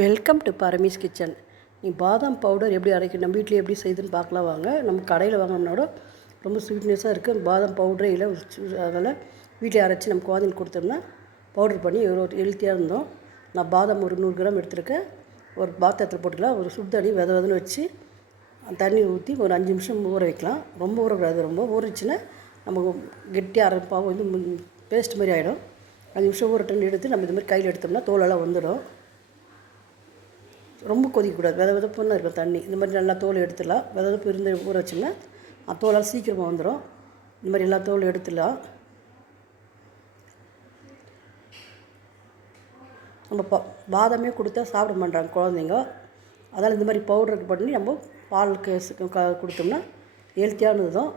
Welcome to பரமீஸ் kitchen நீ பாதாம் powder எப்படி அரைக்கணும் நம்ம வீட்டில் எப்படி செய்யுதுன்னு பார்க்கலாம் வாங்க. நம்ம கடையில் வாங்கினோட ரொம்ப ஸ்வீட்னஸாக இருக்குது பாதாம் பவுடரே இல்லை அதனால் வீட்டில் அரைச்சி நம்ம குழந்தைங்க கொடுத்தோம்னா பவுடர் பண்ணி ஒரு ஹெல்த்தியாக இருந்தோம். நான் பாதாம் ஒரு நூறு கிராம் எடுத்துருக்கேன். ஒரு பாத்திரத்தில் போட்டுக்கலாம். ஒரு சுடு தண்ணி வித விதன்னு வச்சு தண்ணி ஊற்றி ஒரு அஞ்சு நிமிஷம் ஊற வைக்கலாம். ரொம்ப ஊறக்கூடாது. ரொம்ப ஊறிச்சுன்னா நமக்கு கெட்டியாக அரைப்பாவும் வந்து பேஸ்ட் மாதிரி ஆகிடும் அஞ்சு நிமிஷம் ஊறட்டுன்னு எடுத்து நம்ம இந்த மாதிரி கையில் எடுத்தோம்னா தோலெல்லாம் வந்துடும். ரொம்ப கொதிக்கக்கூடாது. வித விதப்புன்னு இருக்கும் தண்ணி. இந்த மாதிரி நல்லா தோல் எடுத்துடலாம். வித விதப்பு இருந்து ஊற வச்சோம்னா தோலால் சீக்கிரமாக வந்துடும் இந்த மாதிரி எல்லா தோலும் எடுத்துடலாம். நம்ம ப பாதாமே கொடுத்தா சாப்பிட மாட்டாங்க குழந்தைங்க. அதனால் இந்த மாதிரி பவுடருக்கு பண்ணி நம்ம பாலுக்கு க கொடுத்தோம்னா ஹெல்த்தியானது தான்.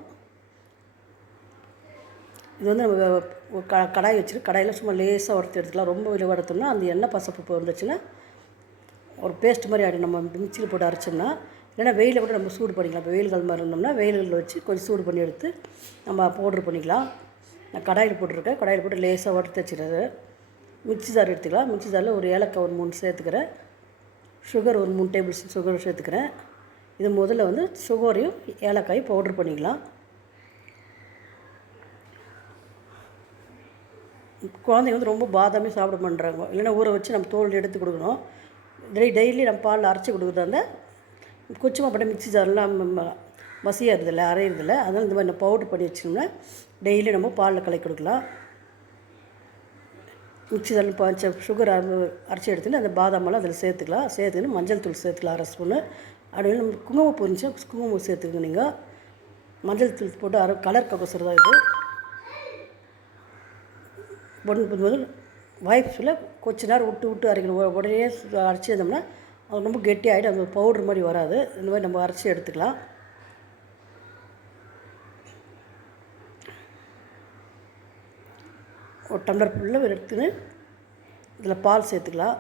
இது வந்து நம்ம க கடாய் வச்சுட்டு கடாயில் சும்மா லேசாக வறுத்து எடுத்துக்கலாம் ரொம்ப வெளியே வறுத்தோம்னா அந்த எண்ணெய் பசப்பு வந்துச்சுன்னா ஒரு பேஸ்ட் மாதிரி ஆகிடும் நம்ம மிக்சியில் போட்டு அரைச்சோம்னா இல்லைன்னா வெயிலில் கூட நம்ம சூடு பண்ணிக்கலாம். இப்போ வெயில் காலமாக மாதிரி இருந்தோம்னா வெயிலில் வச்சு கொஞ்சம் சூடு பண்ணி எடுத்து நம்ம பவுட்ரு பண்ணிக்கலாம். நான் கடாயில் போட்டிருக்கேன். கடாயில் போட்டு லேசாக வறுத்து வச்சுக்கிறது மிக்சி ஜார் எடுத்துக்கலாம். மிக்சி ஜாரில் ஒரு ஏலக்காய் ஒரு மூணு சேர்த்துக்கிறேன். சுகர் ஒரு மூணு டேபிள் ஸ்பூன் சுகர் சேர்த்துக்கிறேன். இது முதல்ல வந்து சுகரையும் ஏலக்காயும் பவுட்ரு பண்ணிக்கலாம். குழந்தைங்க வந்து ரொம்ப பாதாமே சாப்பிட பண்ணுறாங்க இல்லைன்னா ஊற வச்சு நம்ம தோல் எடுத்து கொடுக்கணும். டெய் டெய்லி நம்ம பால் அரைச்சி கொடுக்குறதா இருந்தால் கொஞ்சமாக போட்டால் மிக்சி ஜார்லாம் வசியறதில்ல அரையிறதில்ல. அதனால் இந்த மாதிரி நம்ம பவுட்ரு பண்ணி வச்சோம்னா டெய்லி நம்ம பாலில் கலக்கி கொடுக்கலாம். மிக்சி ஜாரில் பச்சை சுகர் அரைச்சி எடுத்துன்னு அந்த பாதாமெல்லாம் அதில் சேர்த்துக்கலாம். சேர்த்துக்கின்னு மஞ்சள் தூள் சேர்த்துக்கலாம் அரை ஸ்பூனு. அப்படியே நம்ம குங்குமப்பூ இருந்துச்சு குங்குமம் சேர்த்துக்கோங்க நீங்கள் மஞ்சள் தூள் போட்டு அரை கலர் கக்கசர் தான் இது. ஒன்று வாய்ப்பில் கொஞ்ச நேரம் விட்டு விட்டு அரைக்கணும். உடனே அரைச்சி இருந்தோம்னா அது ரொம்ப கெட்டியாகிடும் அந்த பவுட்ரு மாதிரி வராது. இந்த மாதிரி நம்ம அரைச்சி எடுத்துக்கலாம். ஒரு டம்ளர் ஃபுல்லாக எடுத்துன்னு இதில் பால் சேர்த்துக்கலாம்.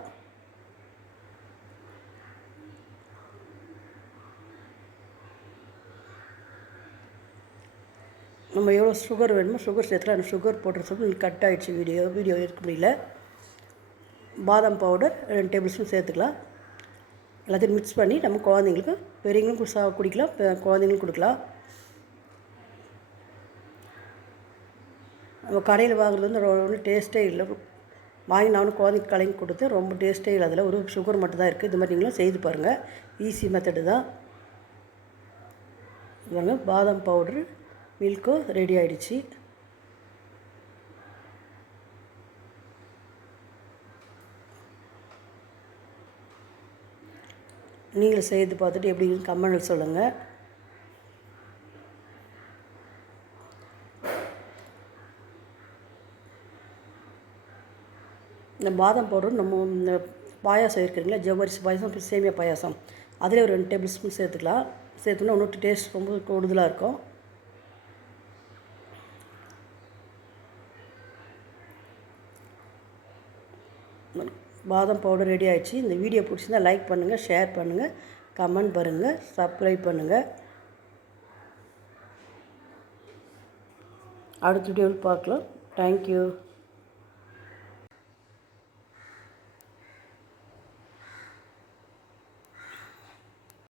நம்ம எவ்வளோ சுகர் வேணுமோ சுகர் சேர்த்துலாம் எனக்கு சுகர் போட்டுற சொல்லி கட் ஆகிடுச்சு வீடியோ வீடியோ இருக்க முடியல. பாதாம் பவுடர் ரெண்டு டேபிள் ஸ்பூன் சேர்த்துக்கலாம். எல்லாத்தையும் மிக்ஸ் பண்ணி நம்ம குழந்தைங்களுக்கு பெரியவங்களும் சா குடிக்கலாம். குழந்தைங்களும் கொடுக்கலாம். நம்ம கடையில் வாங்குறது வந்து ரொம்ப டேஸ்ட்டே இல்லை. வாங்கி நானும் குழந்தைக்கு கலங்கி கொடுத்து ரொம்ப டேஸ்ட்டே இல்லை. அதில் ஒரு சுகர் மட்டும் தான் இருக்குது இது மாதிரி நீங்களும் செய்து பாருங்கள் ஈஸி மெத்தடு தான். பாதாம் பவுட்ரு மில்க்கும் ரெடி ஆகிடுச்சு நீங்களும் செய்து பார்த்துட்டு எப்படி கமெண்ட் சொல்லுங்கள் இந்த பாதம் பவுடர் நம்ம இந்த பாயாசம் இருக்கிறீங்களா ஜவ்வரிசி பாயாசம் சேமியா பாயாசம். அதிலே ஒரு ரெண்டு டேபிள் ஸ்பூன் சேர்த்துக்கலாம். சேர்த்துனா இன்னொரு டேஸ்ட் ரொம்ப கூடுதலாக இருக்கும். பாதம் பவுடர் ரெடி ஆகிடுச்சு இந்த வீடியோ பிடிச்சிருந்தா லைக் பண்ணுங்கள் ஷேர் பண்ணுங்கள் கமெண்ட் பண்ணுங்கள் சப்ஸ்கிரைப் பண்ணுங்கள் அடுத்த வீடியோவில் பார்க்கலாம். தேங்க்யூ